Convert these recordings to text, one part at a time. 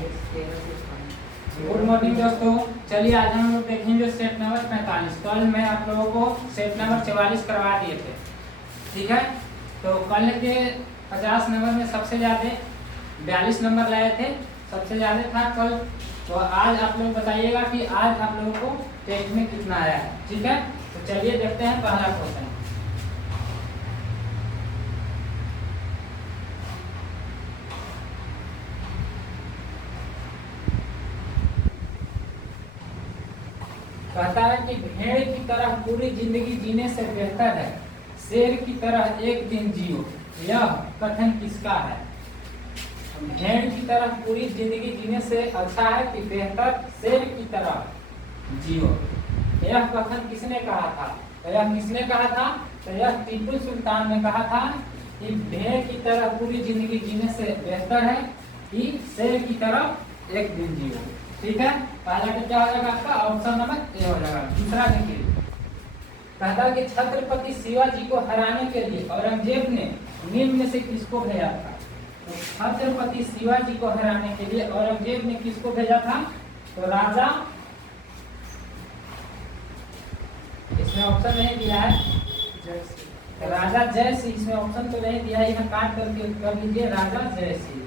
Good morning दोस्तों। चलिए आज हम लोग देखेंगे सेट नंबर 45। कल मैं आप लोगों को सेट नंबर 44 करवा दिए थे, ठीक है। तो कल के 50 नंबर में सबसे ज़्यादा 42 नंबर लाए थे, सबसे ज़्यादा था कल। तो आज आप लोग बताइएगा कि आज आप लोगों को टेस्ट में कितना आया है, ठीक है। तो चलिए देखते हैं पहला क्वेश्चन। कहता है कि भेड़ की तरह पूरी जिंदगी जीने से बेहतर है शेर की तरह एक दिन जियो, यह कथन किसका है। भेड़ की तरह पूरी जिंदगी जीने से अच्छा है कि बेहतर शेर की तरह जियो, यह कथन किसने कहा था। तो यह किसने कहा था, तो यह टीपू सुल्तान ने कहा था कि भेड़ की तरह पूरी जिंदगी जीने से बेहतर है कि शेर की तरह एक दिन जियो, ठीक है। पहला का क्या हो जाएगा आपका ऑप्शन नंबर ए हो जाएगा। दूसरा देखिए, कहता है कि छत्रपति शिवाजी को हराने के लिए औरंगजेब ने निम्न में से किसको भेजा था। तो छत्रपति शिवाजी को हराने के लिए औरंगजेब ने किसको भेजा था, तो राजा, इसमें ऑप्शन नहीं दिया है, राजा जय सिंह। इसमें ऑप्शन तो नहीं दिया है, यहाँ काट करके कर लीजिए राजा जय सिंह,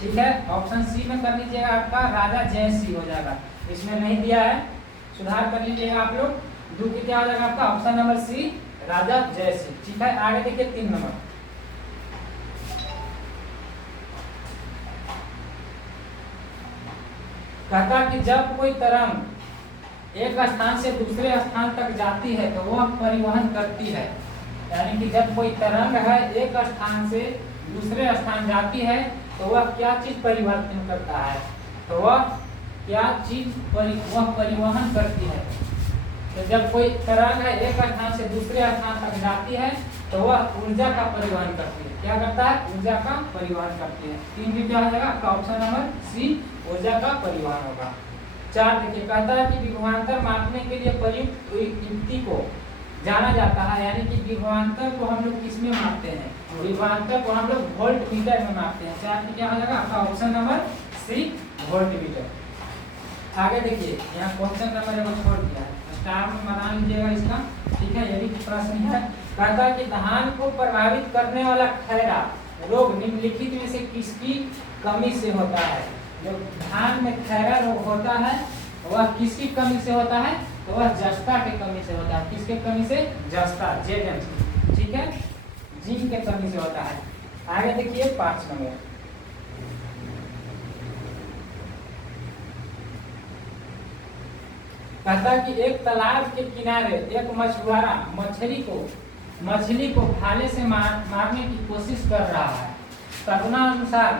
ठीक है। ऑप्शन सी में कर लीजिएगा, आपका राजा जय सिंह हो जाएगा। इसमें नहीं दिया है, सुधार कर लीजिएगा आप लोग। दो की क्या हो जाएगा आपका ऑप्शन नंबर सी राजा जय सिंह, ठीक है। आगे देखिए 3 नंबर, कहता कि जब कोई तरंग एक स्थान से दूसरे स्थान तक जाती है तो वह परिवहन करती है। यानी कि जब कोई तरंग है एक स्थान से दूसरे स्थान जाती है तो वह क्या चीज परिवर्तन करता है, तो वह क्या चीज वह परिवहन करती है। तो जब कोई तरंग है एक स्थान से दूसरे स्थान तक जाती है तो वह ऊर्जा का परिवहन करती है। क्या करता है, ऊर्जा का परिवहन करती है। 3 भी क्या हो जाएगा आपका ऑप्शन नंबर सी ऊर्जा का परिवहन होगा। 4 देखिए, कहता है कि विभवांतर मापने के लिए प्रयुक्त युक्ति को जाना जाता है। यानी कि विभवांतर को हम लोग किस में मापते हैं, विभवांतर को हम लोग वोल्ट मीटर में मापते हैं। 4 में क्या हो जाएगा आपका option number C volt meter. आगे देखिए, यहाँ क्वेश्चन नंबर एगो छोड़ दिया है, स्टार में बना लीजिएगा इसका, ठीक है। यदि प्रश्न है, कहता है कि धान को प्रभावित करने वाला खैरा रोग निम्नलिखित में से किसकी कमी से होता है। जो धान में खैरा रोग होता है वह किसकी कमी से होता है, तो वह जस्ता के कमी से होता है। किसके कमी से, जस्ता, जेडम, ठीक है, जिंक के कमी से होता है। आगे देखिए 5 नंबर, कहता है कि एक तालाब के किनारे एक मछुआरा मछली को भाले से मारने की कोशिश कर रहा है। कथनानुसार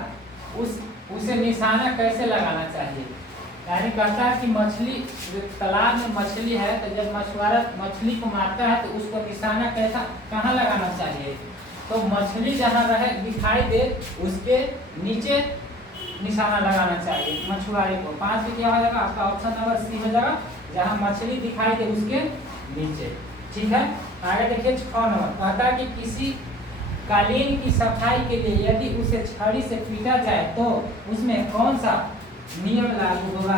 उसे निशाना कैसे लगाना चाहिए। यानी कहता है कि मछली, तालाब में मछली है तो जब मछुआरा मछली को मारता है तो उसको निशाना कैसा कहाँ लगाना चाहिए, तो मछली जहाँ रहे दिखाई दे उसके नीचे निशाना लगाना चाहिए मछुआरे को। 5 में क्या हो जाएगा आपका ऑप्शन नंबर सी हो जाएगा, जहाँ मछली दिखाई दे उसके नीचे, ठीक है। आगे देखिए 6 नंबर, कहता है कि किसी कालीन की सफाई के लिए यदि उसे छड़ी से पीटा जाए तो उसमें कौन सा नियम लागू होगा।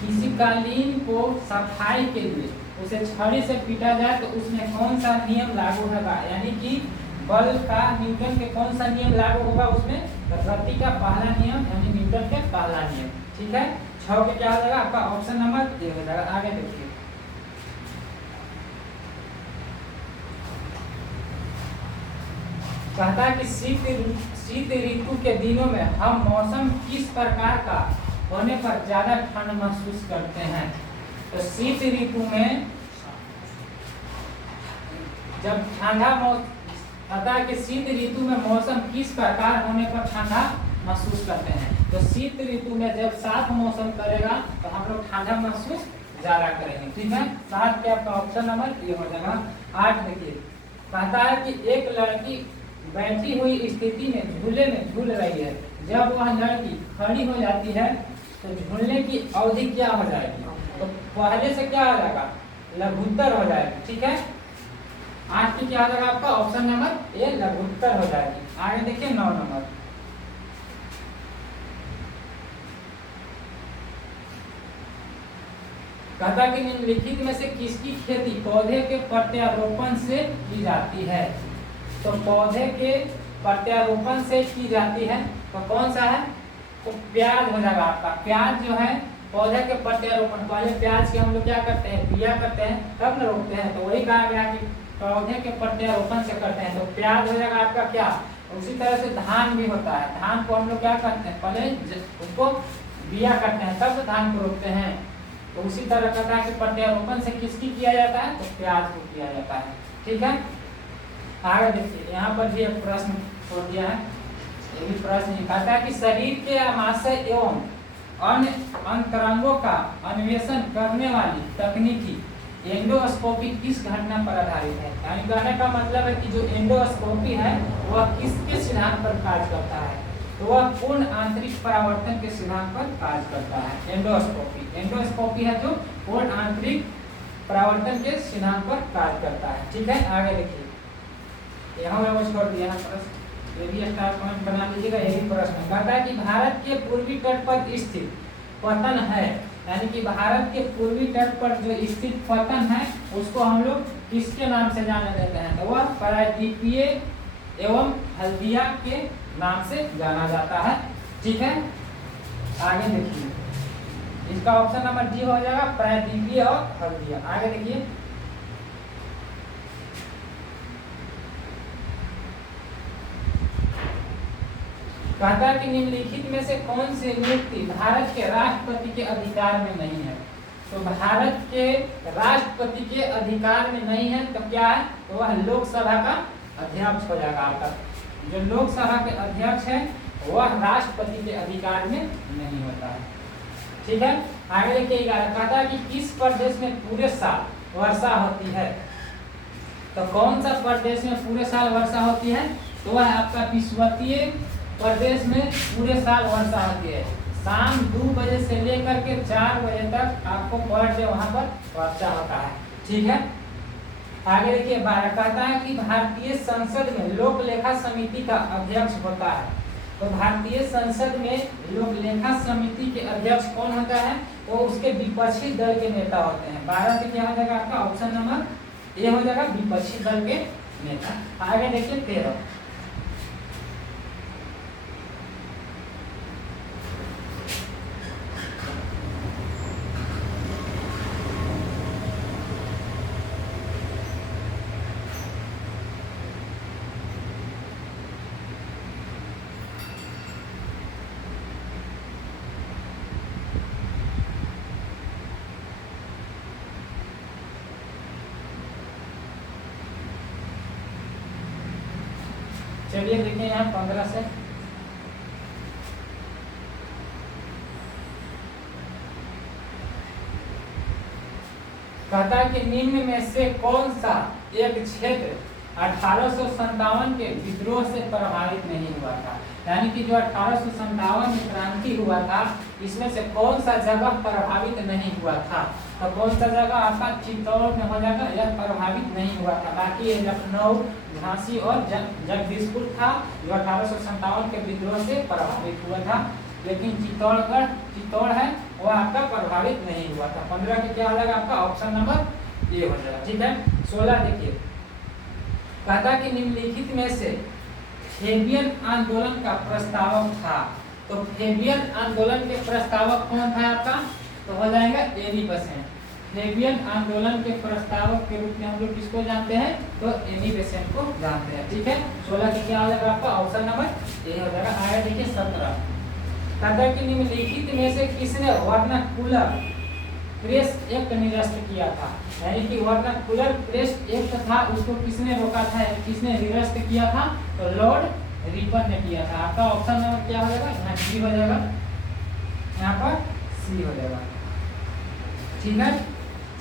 किसी कालीन को सफाई के लिए उसे छड़ी से पीटा जाए तो उसमें कौन सा नियम लागू होगा। यानी कि बल का न्यूटन के कौन सा नियम लागू होगा उसमें, गति का पहला नियम यानी न्यूटन के पहला नियम, ठीक है। 6 के क्या हो जाएगा आपका ऑप्शन नंबर ए हो जाएगा। आगे देखिए, कहता है कि शीत ऋतु के दिनों में हम मौसम किस प्रकार का होने पर ज्यादा ठंड महसूस करते हैं। तो शीत ऋतु में जब ठंडा कहता है कि शीत ऋतु में मौसम किस प्रकार होने पर ठंडा महसूस करते हैं। तो शीत ऋतु में जब साफ मौसम करेगा तो हम लोग ठंडा महसूस ज्यादा करेंगे, ठीक है। 7 के आपका ऑप्शन नंबर ये हो जाएगा। 8 देखिए, कहता है कि एक लड़की बैठी हुई स्थिति में झूले में झूल रही है। जब वह लड़की खड़ी हो जाती है तो झूलने की अवधि क्या हो जाएगी, तो पहले से क्या हो जाएगा लघुत्तर हो जाएगा, ठीक है। 8 की क्या हो जाएगा आपका ऑप्शन नंबर ए लघुत्तर हो जाएगी। आगे देखिए 9 नंबर, कहता कि निम्नलिखित में से किसकी खेती पौधे के प्रत्यारोपण से की जाती है। तो पौधे के प्रत्यारोपण से की जाती है तो कौन सा है, तो प्याज हो जाएगा आपका। प्याज जो है पौधे के प्रत्यारोपण, पहले प्याज के हम लोग क्या करते हैं, बिया करते हैं तब न रोपते हैं, तो वही कहा गया कि पौधे के प्रत्यारोपण से करते हैं। तो प्याज हो जाएगा आपका क्या। उसी तरह से धान भी होता है, धान को हम लोग क्या करते हैं, पहले उसको बिया करते हैं तब धान को रोपते हैं। तो उसी तरह कहता है कि प्रत्यारोपण से किसकी किया जाता है, तो प्याज को किया जाता है। ठीक है, आगे देखिए यहाँ पर भी एक प्रश्न छोड़ दिया है, ये भी प्रश्न कहता है कि शरीर के आमाशय एवं अन्य अंतरंगों का अन्वेषण करने वाली तकनीकी एंडोस्कोपी किस घटना पर आधारित है। यानी कहने का मतलब है कि जो एंडोस्कोपी है वह किसके सिद्धांत पर कार्य करता है, तो वह पूर्ण आंतरिक परावर्तन के सिद्धांत पर कार्य करता है। एंडोस्कोपी है जो पूर्ण आंतरिक परावर्तन के सिद्धांत पर कार्य करता है। ठीक है, आगे देखिए यहाँ मैं वो छोड़ दिया है प्रश्न, ये भी स्टार पॉइंट बना लीजिएगा। यही प्रश्न कहता है कि भारत के पूर्वी तट पर स्थित पतन है, यानी कि भारत के पूर्वी तट पर जो स्थित पतन है उसको हम लोग किसके नाम से जाने देते हैं, तो वह प्रायद्वीपीय एवं हल्दिया के नाम से जाना जाता है। ठीक है, आगे देखिए इसका ऑप्शन नंबर डी हो जाएगा, प्रायद्वीपीय और हल्दिया। आगे देखिए कहता है कि निम्नलिखित में से कौन सी नियुक्ति भारत के राष्ट्रपति के अधिकार में नहीं है। तो भारत के राष्ट्रपति के अधिकार में नहीं है तो क्या है, तो वह लोकसभा का अध्यक्ष हो जाएगा आपका। जो लोकसभा के अध्यक्ष है वह राष्ट्रपति के अधिकार में नहीं होता है। ठीक है, आगे देखिएगा कहता है कि किस प्रदेश में पूरे साल वर्षा होती है। तो कौन सा प्रदेश में पूरे साल वर्षा होती है, तो वह आपका विश्ववित्तीय प्रदेश में पूरे साल वर्षा होती है। शाम 2 बजे से लेकर के 4 बजे तक आपको पर डे वहाँ पर वर्षा होता है। ठीक है, आगे देखिए 12 कहता है कि भारतीय संसद में लोक लेखा समिति का अध्यक्ष होता है। तो भारतीय संसद में लोक लेखा समिति के अध्यक्ष कौन होता है, तो उसके विपक्षी दल के नेता होते हैं। 12 से क्या हो जाएगा आपका ऑप्शन नंबर ए हो जाएगा, विपक्षी दल के नेता। आगे देखिए 13 चलिए देखिए यहाँ 15 से कहता है कि निम्न में से कौन सा एक क्षेत्र 1857 के विद्रोह से प्रभावित नहीं हुआ था। यानी कि जो 1857 में क्रांति हुआ था इसमें से कौन सा जगह प्रभावित नहीं हुआ था, तो कौन सा जगह आपका चित्तौड़ में हो जाएगा, यह प्रभावित नहीं हुआ था। बाकी ये लखनऊ, झांसी और जगदीशपुर था जो 1857 के विद्रोह से प्रभावित हुआ था, लेकिन चित्तौड़ है वो आपका प्रभावित नहीं हुआ था। 15 के क्या हो जाएगा आपका ऑप्शन नंबर ए हो जाएगा। ठीक है, 16 देखिए कहता कि निम्नलिखित में से फेबियन आंदोलन का प्रस्तावक था। तो फेबियन आंदोलन के प्रस्तावक कौन था आपका, तो हो जाएगा एनी बेसेंट। फेबियन आंदोलन के प्रस्तावक के रूप में हम लोग किसको जानते हैं, तो एनी बेसेंट को जानते हैं। ठीक है, 16 के क्या हो जाएगा आपका ऑप्शन नंबर ए हो जाएगा। आगे देखिए 17 कहता कि निम्नलिखित में से किसने वर्नाकुलर प्रेस एक्ट निरस्त किया था। यानी कि वर्नाकुलर प्रेस एक्ट था उसको किसने रोका था, किसने निरस्त किया था, तो लॉर्ड रिपन ने किया था। आपका ऑप्शन नंबर क्या हो जाएगा, यहाँ डी हो जाएगा, यहाँ पर सी हो जाएगा। ठीक है,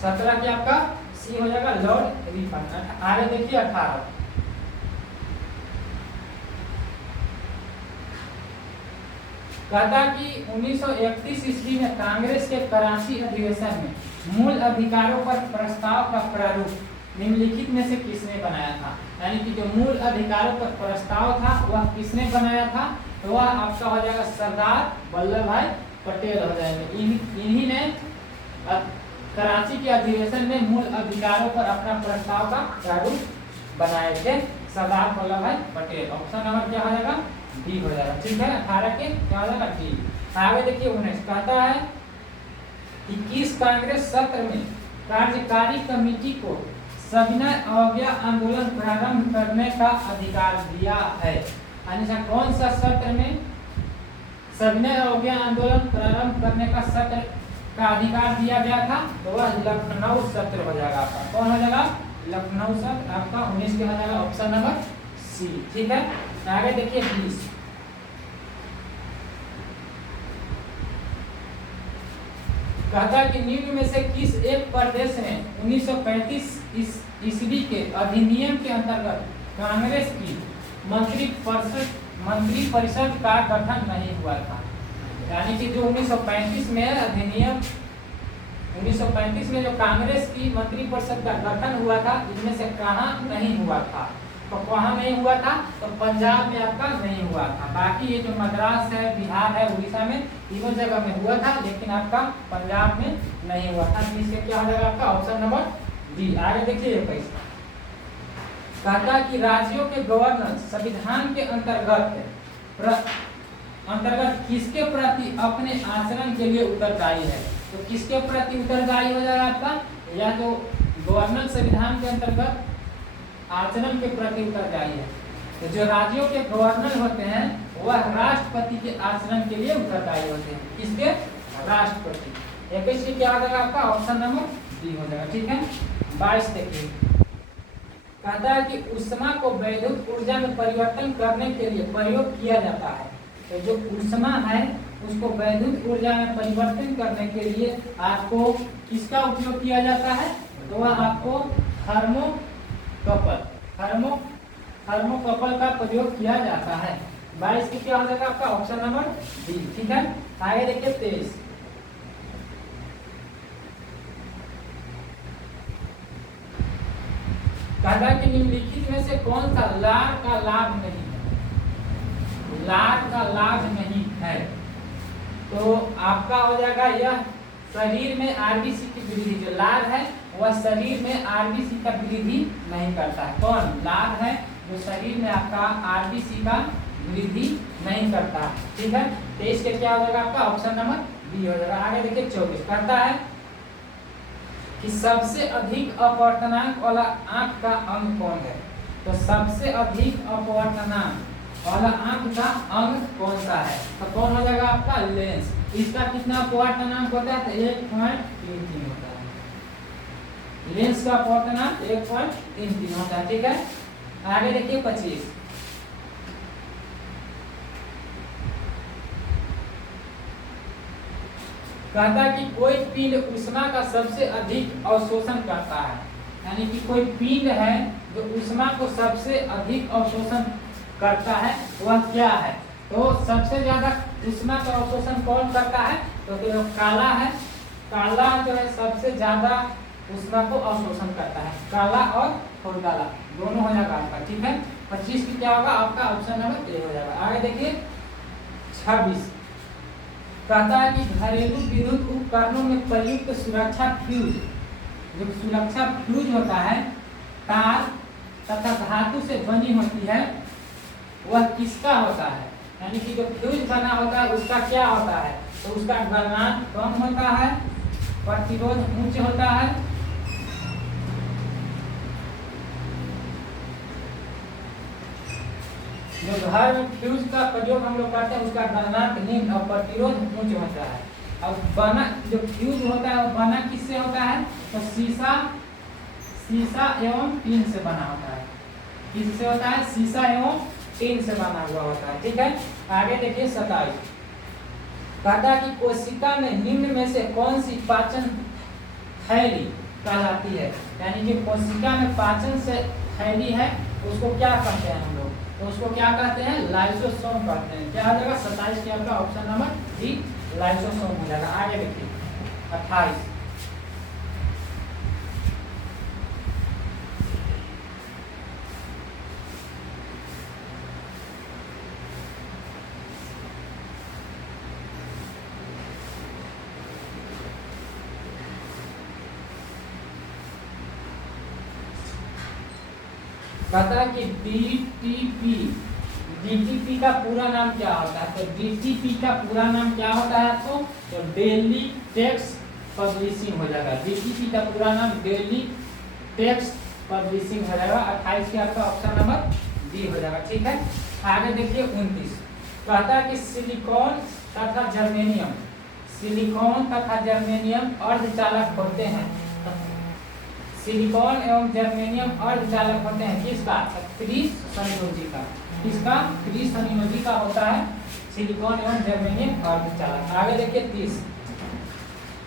17 क्या आपका सी हो जाएगा, लॉर्ड रिपन। आगे देखिए 18 कहता कि 1931 ईस्वी में कांग्रेस के कराची अधिवेशन में मूल अधिकारों पर प्रस्ताव का प्रारूप निम्नलिखित में से किसने बनाया था? यानी कि जो मूल अधिकारों पर प्रस्ताव था वह किसने बनाया था? तो वह आपका हो जाएगा सरदार वल्लभ भाई पटेल हो जाएंगे। इन्हीं ने कराची के अधिवेशन में मूल अधिकारों पर अपना प्रस्ताव का प्रारूप बनाए थे, सरदार वल्लभ भाई पटेल। ऑप्शन नंबर क्या हो जाएगा? डी हो जाएगा। ठीक है, 18 के क्या हो जाएगा? डी। आगे देखिए 19 कहता है कि किस कांग्रेस सत्र में कार्यकारी कमेटी को सविनय अवज्ञा आंदोलन प्रारंभ करने का अधिकार दिया है? यानी कौन सा सत्र में सविनय अवज्ञा आंदोलन प्रारंभ करने का सत्र का अधिकार दिया गया था? तो वह लखनऊ सत्र हो जाएगा आपका। कौन हो जाएगा? लखनऊ सत्र आपका 19 के हो जाएगा। Option number C. ठीक है, आगे देखिए 20 कहता है कि निम्न में से किस एक प्रदेश ने 1935 ईस्वी के अधिनियम के अंतर्गत कांग्रेस की मंत्री परिषद का गठन नहीं हुआ था? यानी कि जो 1935 में अधिनियम 1935 में जो कांग्रेस की मंत्री परिषद का गठन हुआ था, इनमें से कहाँ नहीं हुआ था? तो कहाँ नहीं हुआ था? तो पंजाब में आपका नहीं हुआ था। बाकी ये जो मद्रास है, बिहार है, उड़ीसा में, तीनों जगह में हुआ था, लेकिन आपका पंजाब में नहीं हुआ था। इसके क्या हो जाएगा आपका? Option number D. आगे देखिए 21 कहता है कि राज्यों के गवर्नर संविधान के अंतर्गत किसके प्रति अपने आचरण के लिए उत्तरदायी है? तो किसके प्रति उत्तरदायी हो जाएगा आपका? या तो गवर्नर संविधान के अंतर्गत आचरण के प्रति उत्तरदायी है। तो जो राज्यों के गवर्नर होते हैं वह राष्ट्रपति के आचरण के लिए उत्तरदायी होते हैं। किसके? राष्ट्रपति। 21 की क्या हो जाएगा आपका? ऑप्शन नंबर डी हो जाएगा। ठीक है, 22 देखिए कहता है कि ऊष्मा को वैद्युत ऊर्जा में परिवर्तन करने के लिए प्रयोग किया जाता है। तो जो ऊष्मा है उसको वैद्युत ऊर्जा में परिवर्तन करने के लिए आपको किसका उपयोग किया जाता है? तो वह आपको थर्मोकपल का प्रयोग किया जाता है। 22 की क्या हो जाएगा आपका? Option number D. ठीक है, आगे देखिए 23 कहता है कि निम्नलिखित में से कौन सा लार का लाभ नहीं है? लार का लाभ नहीं है तो आपका हो जाएगा यह शरीर में आरबीसी की वृद्धि। जो लार है वह शरीर में आरबीसी का वृद्धि नहीं करता है। कौन? लार है जो शरीर में आपका आरबीसी का वृद्धि नहीं करता। ठीक है, 23 के क्या हो जाएगा आपका? ऑप्शन नंबर बी हो जाएगा। आगे देखिए 24 कहता है कि सबसे अधिक अपवर्तनांक वाला आंख का अंग कौन है? तो सबसे अधिक अपवर्तनांक वाला आंख का अंग कौन सा है? तो कौन हो जाएगा आपका? लेंस। इसका कितना अपवर्तनांक होता है? तो 1.33 होता है। लेंस का अपवर्तनांक 1.33 होता है। ठीक है, आगे देखिए 25 कहता है कि कोई पिंड ऊष्मा का सबसे अधिक अवशोषण करता है। यानी कि कोई पिंड है जो ऊष्मा को सबसे अधिक अवशोषण करता है, वह क्या है? तो सबसे ज्यादा ऊष्मा का अवशोषण कौन करता है? तो जो काला है, काला जो है सबसे ज्यादा ऊष्मा को अवशोषण करता है। काला और फुलकाला दोनों हो जाएगा आपका। ठीक है, 25 की क्या होगा आपका? ऑप्शन नंबर ए हो जाएगा। आगे देखिए 26 कहता है कि घरेलू विद्युत उपकरणों में प्रयुक्त सुरक्षा फ्यूज, जो सुरक्षा फ्यूज होता है तार तथा धातु से बनी होती है, वह किसका होता है? यानी कि जो फ्यूज बना होता है उसका क्या होता है? तो उसका गलनांक कम होता है, प्रतिरोध उच्च होता है, जो घर में फ्यूज का प्रयोग हम लोग करते हैं उसका गलनांक निम्न और प्रतिरोध उच्च होता है। अब बना जो फ्यूज होता है वो बना किससे होता है? तो शीशा एवं टीन से बना होता है। किससे होता है? शीशा एवं टीन से बना हुआ होता है। ठीक है, आगे देखिए 27 कहता है कि कोशिका में निम्न में से कौन सी पाचन थैली कहलाती है? यानी कि कोशिका में पाचन से थैली है उसको क्या कहते हैं हम लोग? तो उसको क्या कहते हैं? लाइसोसोम कहते हैं। क्या हो जाएगा? 27 के आपका ऑप्शन नंबर डी लाइसोसोम हो जाएगा। आगे देखिए 28 कहता है कि डीटीपी का पूरा नाम क्या होता है? तो डीटीपी का पूरा नाम क्या होता है आपको? तो डेली टेक्स्ट पब्लिशिंग हो जाएगा। डीटीपी का पूरा नाम डेली टेक्स्ट पब्लिशिंग हो जाएगा। 28 के आपका ऑप्शन नंबर डी हो जाएगा। ठीक है, आगे देखिए 29 कहता है कि सिलिकॉन तथा जर्मेनियम, सिलिकॉन तथा जर्मेनियम अर्धचालक होते हैं। सिलिकॉन एवं जर्मेनियम अर्धचालक होते हैं किसका? त्रिसंयोजी का। किसका? त्रिसंयोजी का होता है सिलिकॉन एवं जर्मेनियम अर्धचालक। आगे देखिए 30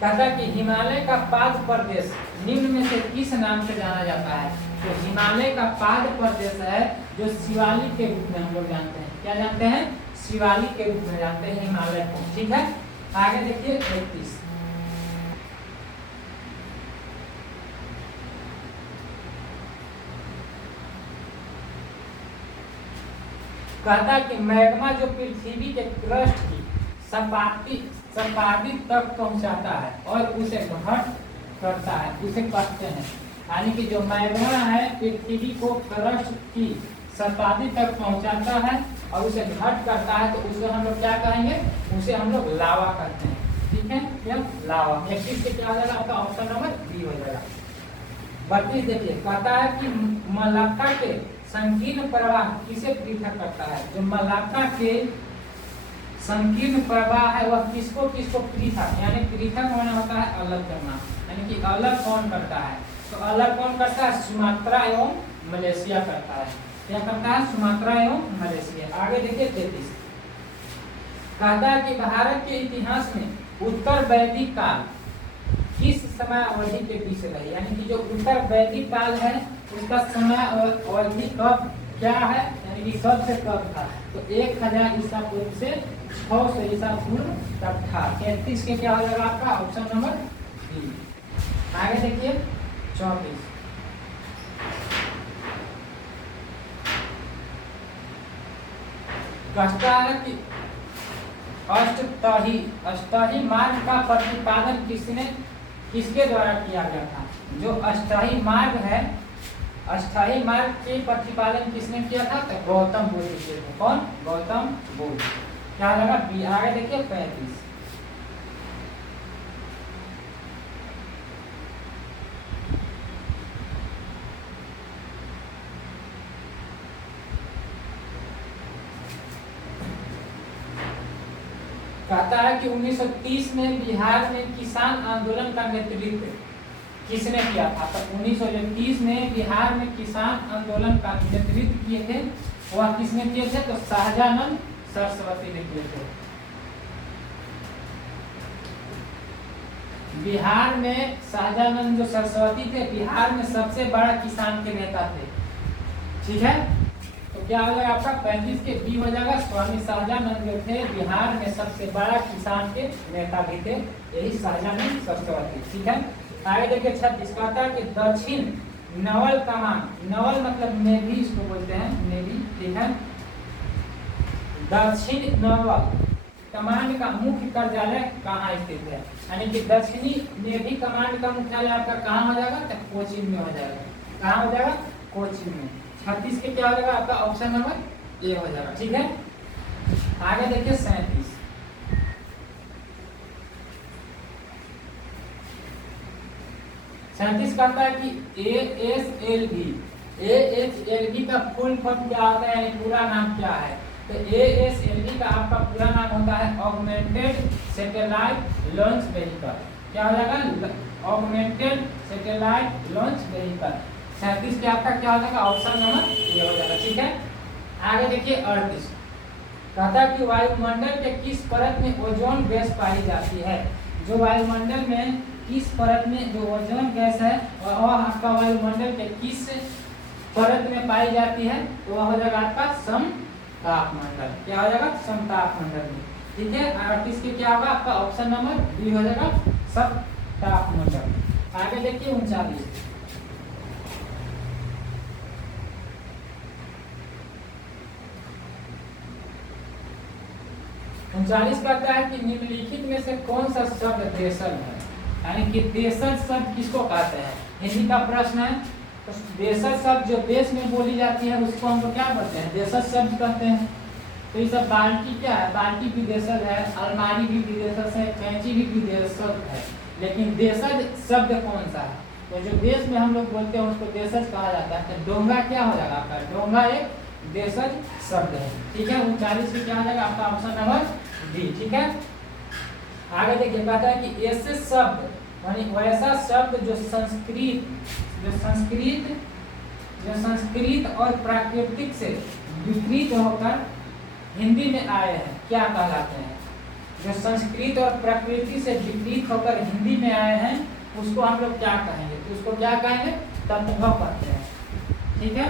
कहता है कि हिमालय का पाद प्रदेश निम्न में से किस नाम से जाना जाता है? तो हिमालय का पाद प्रदेश है जो शिवालिक के रूप में हम लोग जानते हैं। क्या जानते हैं? शिवालिक के रूप में जानते हैं हिमालय को। ठीक है, आगे देखिए 31 कहता है कि मैग्मा जो पृथ्वी के क्रस्ट की सपाटी तक पहुंचाता है और उसे घट करता है, उसे कहते हैं। यानी कि जो मैग्मा है पृथ्वी को क्रस्ट की सपाटी तक पहुंचाता है और उसे घट करता है, तो उसे हम लोग क्या कहेंगे? उसे हम लोग लावा कहते हैं। ठीक है, यह लावा। 31 से क्या हो जाएगा आपका? ऑप्शन नंबर बी हो जाएगा। 32 देखिए कहता है कि मलाक्का के संकीर्ण प्रवाह किसे पृथक करता है? जो मलाक्का के संकीर्ण प्रवाह है वह किसको पृथक, यानी पृथक होना होता है अलग करना, यानी कि अलग कौन करता है? तो अलग कौन करता है? सुमात्रा एवं मलेशिया करता है। क्या करता है? सुमात्रा एवं मलेशिया। आगे देखिए 33 कहता है कि भारत के इतिहास में उत्तर वैदिक काल किस समय अवधि के बीच रही? यानी कि जो उत्तर वैदिक काल है उसका समय अवधि कब क्या है, यानी कि कब से कब था? तो 1000 ईसा पूर्व से 600 ईसा पूर्व तक था। 33 के क्या हो जाएगा आपका? Option number B. आगे देखिए 34 कहता है कि अष्टही मार्ग का प्रतिपादन किसके द्वारा किया गया था? जो अष्टही मार्ग है, अष्टही मार्ग के प्रतिपादन किसने किया था? तो गौतम बुद्ध के। कौन? गौतम बुद्ध। क्या लगा? बी। आगे देखिए 35 कहता है कि 1930 में बिहार में किसान आंदोलन का नेतृत्व किसने किया था? तो 1930 में बिहार में किसान आंदोलन का नेतृत्व किए थे, वह किसने किए थे? तो शाहजानंद सरस्वती ने किए थे। बिहार में शाहजानंद जो सरस्वती थे, बिहार में सबसे बड़ा किसान के नेता थे। ठीक है, तो क्या हो जाएगा आपका? 35 के बी हो जाएगा। स्वामी शाहजानंद जो थे बिहार में सबसे बड़ा किसान के नेता भी थे, यही शाहजानंद सरस्वती। ठीक है, आगे देखिए 36 कहता है कि दक्षिण नवल कमान, नवल मतलब नेवी, इसको बोलते हैं नेवी। ठीक है, दक्षिण नवल कमांड का मुख्य कार्यालय कहाँ स्थित है? यानी कि दक्षिणी नेवी कमांड का मुख्यालय आपका कहाँ हो जाएगा? तो कोचीन में हो जाएगा। कहाँ हो जाएगा? कोचीन में। 36 के क्या हो जाएगा आपका? ऑप्शन नंबर ए हो जाएगा। ठीक है, आगे देखिए 37 कहता है कि ASLV का फुल फॉर्म क्या होता है, यानी पूरा नाम क्या है? तो ASLV का आपका पूरा नाम होता है ऑगमेंटेड सैटेलाइट लॉन्च व्हीकल। क्या हो जाएगा? Augmented satellite launch vehicle. 37 के आपका क्या हो जाएगा? ऑप्शन नंबर ए हो जाएगा। ठीक है, आगे देखिए 38 कहता है कि वायुमंडल के किस परत में ओजोन गैस पाई जाती है? जो वायुमंडल में किस परत में जो ओजोन गैस है वह आपका वायुमंडल के किस परत में पाई जाती है? तो वह हो जाएगा आपका समतापमंडल। क्या हो जाएगा? समतापमंडल में। ठीक है, 38 के क्या होगा आपका? ऑप्शन नंबर बी हो जाएगा, समतापमंडल। आगे देखिए 39 कहता है कि निम्नलिखित में से कौन सा शब्द देशल है? यानी कि देशल शब्द किसको कहते हैं? हिंदी का प्रश्न है। तो देशज शब्द जो देश में बोली जाती है उसको हम लोग क्या बोलते हैं, देशज शब्द कहते हैं। तो ये सब बाल्टी क्या है, बाल्टी भी देशज है, अलमारी भी विदेशज है, कैंची भी विदेशज है। लेकिन देशज शब्द कौन सा है, तो जो देश में हम लोग बोलते हैं उसको देशज कहा जाता है। तो डोंगा क्या हो जाएगा आपका, डोंगा एक देशज शब्द है। ठीक है, 39 में क्या हो जाएगा आपका ऑप्शन नंबर डी। ठीक है, आगे देखिए कहता है कि ऐसे शब्द यानी वैसा शब्द जो संस्कृत और प्राकृतिक से विपरीत होकर हिंदी में आए हैं क्या कहलाते हैं। जो संस्कृत और प्रकृति से विपरीत होकर हिंदी में आए हैं उसको हम लोग क्या कहेंगे, तो उसको क्या कहेंगे, तत्भव कहते हैं। ठीक है,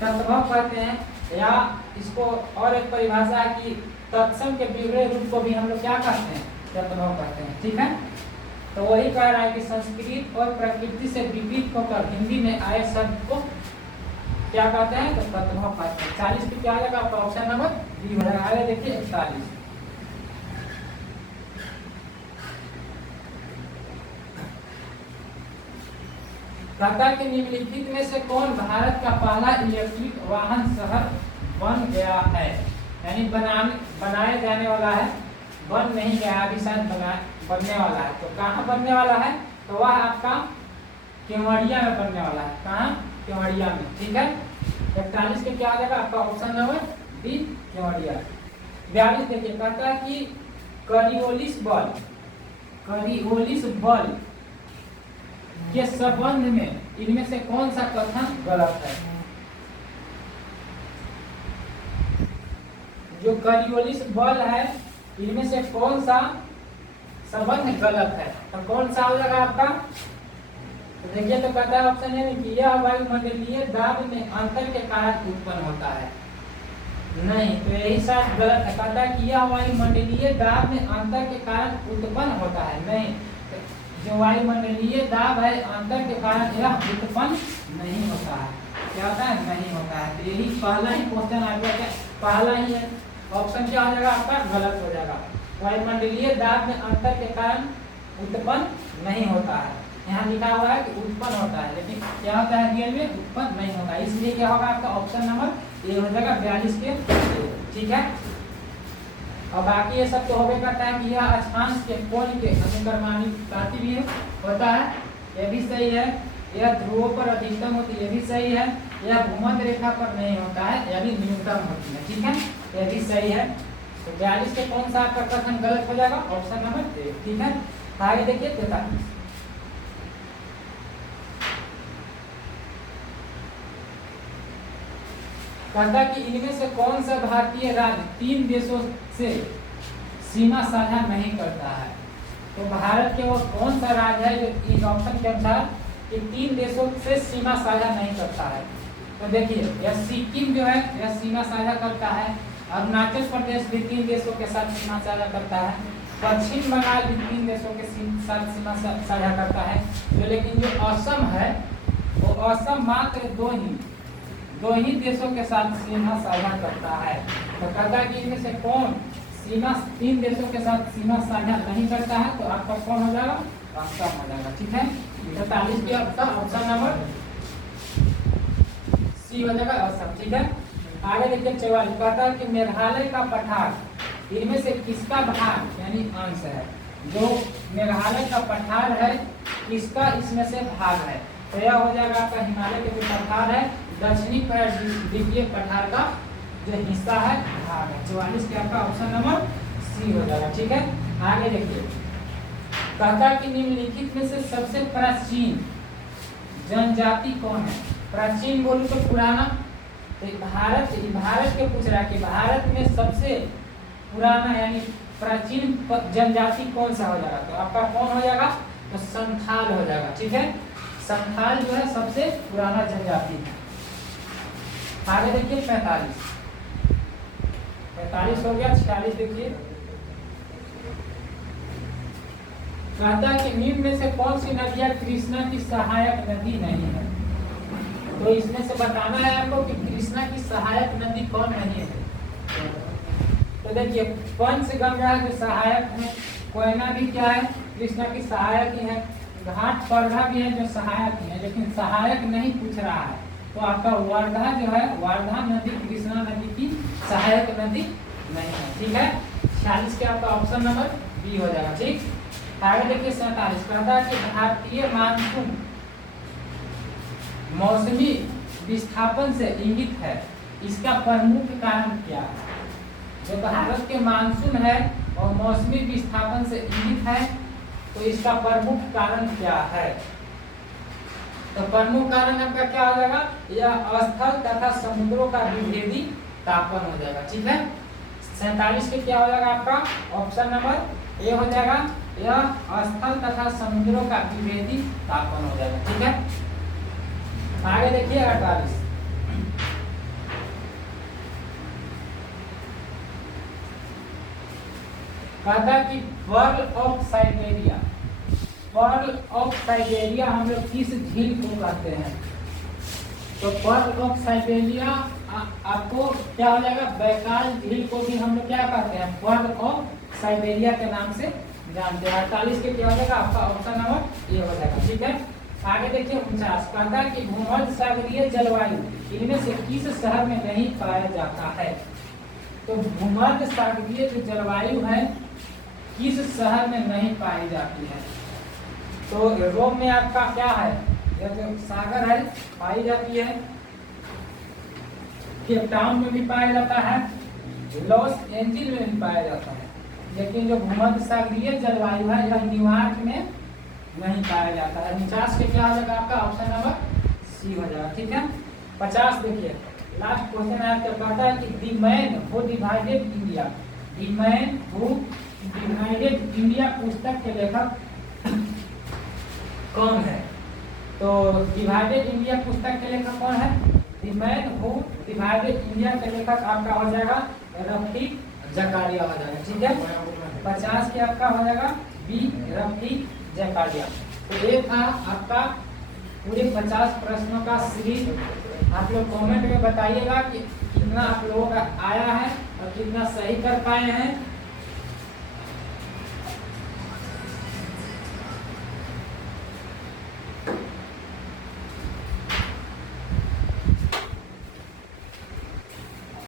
तत्भव कहते हैं, या इसको और एक परिभाषा है कि तत्सम के बिगड़े रूप को भी हम लोग क्या कहते हैं, तत्भव कहते हैं। ठीक है, तो वही कह रहा है कि संस्कृत और प्रकृति से विपरीत होकर हिंदी में आए शब्द को क्या कहते हैं, तो तत्भव कहते हैं। 40 पे क्या आ जाएगा आपका ऑप्शन नंबर डी हो जाएगा। आगे देखिए 41 कहता है कि निम्नलिखित में से कौन भारत का पहला इलेक्ट्रिक वाहन शहर बन गया है, यानी बनाया जाने वाला है, बन नहीं गया अभी, शायद बनने वाला है। तो कहाँ बनने वाला है, तो वह आपका केवड़िया में बनने वाला है। कहाँ, केवड़िया में। ठीक है, 41 के क्या आ जाएगा आपका ऑप्शन नंबर डी, केवड़िया। 42 देखिए कहता है कि करियोलिस बल के संबंध में इनमें से कौन सा कथन गलत है। जो करियोलिस बल है इनमें से कौन सा संबंध गलत है, तो कौन सा हो जाएगा आपका, तो देखिए तो कहता है ऑप्शन है कि यह वायुमंडलीय दाब में अंतर के कारण उत्पन्न होता है। नहीं, तो यही शायद गलत है। कहता है कि यह वायुमंडलीय दाब में अंतर के कारण उत्पन्न होता है। नहीं, जो वायुमंडलीय दाब है अंतर के कारण यह उत्पन्न नहीं होता है। क्या होता है, नहीं होता है। तो यही पहला ही क्वेश्चन आपका क्या, पहला ही है ऑप्शन क्या हो जाएगा आपका, गलत हो जाएगा। वायुमंडलीय दाब में अंतर के कारण उत्पन्न नहीं होता है। यहाँ लिखा हुआ है कि उत्पन्न होता है, लेकिन क्या होता है रियल में, उत्पन्न नहीं होता है। इसलिए क्या होगा आपका ऑप्शन नंबर ए हो जाएगा 42 के। ठीक है, और बाकी ये सब तो होबे करता है कि यह अक्षांश के कोण के अनुक्रमानुपाती भी होता है, ये भी सही है। यह ध्रुवों पर अधिकतम होती है, ये भी सही है। यह भूमध्य रेखा पर नहीं होता है, यानी न्यूनतम होती है। ठीक है, ये भी सही है। तो 42 के कौन सा आपका कथन गलत हो जाएगा, ऑप्शन नंबर ए। ठीक है, आगे देखिए 43 कहता कि इनमें से कौन सा भारतीय राज्य 3 देशों से सीमा साझा नहीं करता है। तो भारत के वो कौन सा राज्य है जो इस ऑप्शन के अनुसार कि 3 देशों से सीमा साझा नहीं करता है। तो देखिए यह सिक्किम जो है यह सीमा साझा करता है, अरुणाचल प्रदेश भी 3 देशों के साथ सीमा साझा करता है, पश्चिम बंगाल भी 3 देशों के साथ सीमा साझा करता है। जो लेकिन जो असम है वो असम मात्र दो ही देशों के साथ सीमा साझा करता है। तो कहता है कि इनमें से कौन सीमा 3 देशों के साथ सीमा साझा नहीं करता है, तो आपका कौन हो जाएगा, असम हो जाएगा। ठीक है, 43 के आपका ऑप्शन नंबर सी हो जाएगा, असम। ठीक है, आगे देखिए 44 कहता है कि मेघालय का पठार इनमें से किसका भाग यानी अंश है। जो मेघालय का पठार है किसका इसमें से भाग है, तो यह हो जाएगा आपका हिमालय के जो पठार है दक्षिणी द्वीपीय पठार का जो हिस्सा है भाग है। 44 के आपका ऑप्शन नंबर सी हो जाएगा। ठीक है, आगे देखिए कहता कि निम्नलिखित में से सबसे प्राचीन जनजाति कौन है। प्राचीन बोलूं तो पुराना, तो भारत के पूछ रहा है कि भारत में सबसे पुराना यानी प्राचीन जनजाति कौन सा हो जाएगा, तो आपका कौन हो जाएगा, तो संथाल हो जाएगा। ठीक है, संथाल जो है सबसे पुराना जनजाति है। आगे देखिए 45 हो गया। 46 देखिए कहता है कि निम्न में से कौन सी नदियां कृष्णा की सहायक नदी नहीं है। तो इसमें से बताना है आपको कि कृष्णा की सहायक नदी कौन नहीं है। तो देखिए पंचगंगा जो सहायक है, कोयना भी क्या है कृष्णा की सहायक ही है, घाट वर्धा भी है जो सहायक है, लेकिन सहायक नहीं पूछ रहा है। तो आपका वर्धा जो है, वर्धा नदी कृष्णा नदी की सहायक नदी नहीं है। ठीक है, 46 के आपका ऑप्शन नंबर बी हो जाएगा। ठीक, आगे देखिए 47 कहता है कि भारतीय मानसून मौसमी विस्थापन से इंगित है, इसका प्रमुख कारण क्या है? जो भारत के मानसून है और मौसमी विस्थापन से इंगित है, तो इसका प्रमुख कारण क्या है? तो प्रमुख कारण आपका क्या हो जाएगा? यह स्थल तथा समुद्रों का विभेदी तापन हो जाएगा। ठीक है, 47 के क्या हो जाएगा आपका ऑप्शन नंबर ए हो जाएगा, यह स्थल तथा समुद्रों का विभेदी तापन हो जाएगा। ठीक है, आगे देखिए 48 कहता है कि pearl of Siberia, pearl of Siberia हम लोग किस झील को कहते हैं? तो पर्ल ऑफ साइबेरिया आपको क्या हो जाएगा? बैकाल झील को भी हम लोग क्या कहते हैं? पर्ल ऑफ साइबेरिया के नाम से जानते हैं। 48 के क्या हो जाएगा आपका ऑप्शन नंबर ये हो जाएगा। ठीक है, आगे देखिए 49 कहता है कि भूमध्य सागरीय जलवायु इनमें से किस शहर में नहीं पाया जाता है? तो भूमध्य सागरीय जो जलवायु है किस शहर में नहीं पाई जाती है? तो रोम में आपका क्या है? यह जो सागर है पाई जाती है, केप टाउन में भी पाया जाता है, लॉस एंजिल में भी पाया जाता है, लेकिन जो भूमध्य सागरीय जलवायु है यह न्यूयॉर्क में नहीं पाया जाता है। 49 के क्या हो जाएगा आपका ऑप्शन नंबर सी हो जाएगा। ठीक है, 50 देखिए लास्ट क्वेश्चन है आपका, कहता है कि the man who divided India, the man who divided India पुस्तक के लेखक कौन है? तो डिवाइडेड इंडिया पुस्तक के लेखक कौन है? The man who divided India के लेखक आपका हो जाएगा रफीक जकारिया हो जाएगा। ठीक है, 50 के आपका हो जाएगा बी रफीक जकारिया। तो ये था आपका पूरे 50 प्रश्नों का सीरीज। आप लोग कमेंट में बताइएगा कि कितना आप लोगों का आया है और कितना सही कर पाए हैं।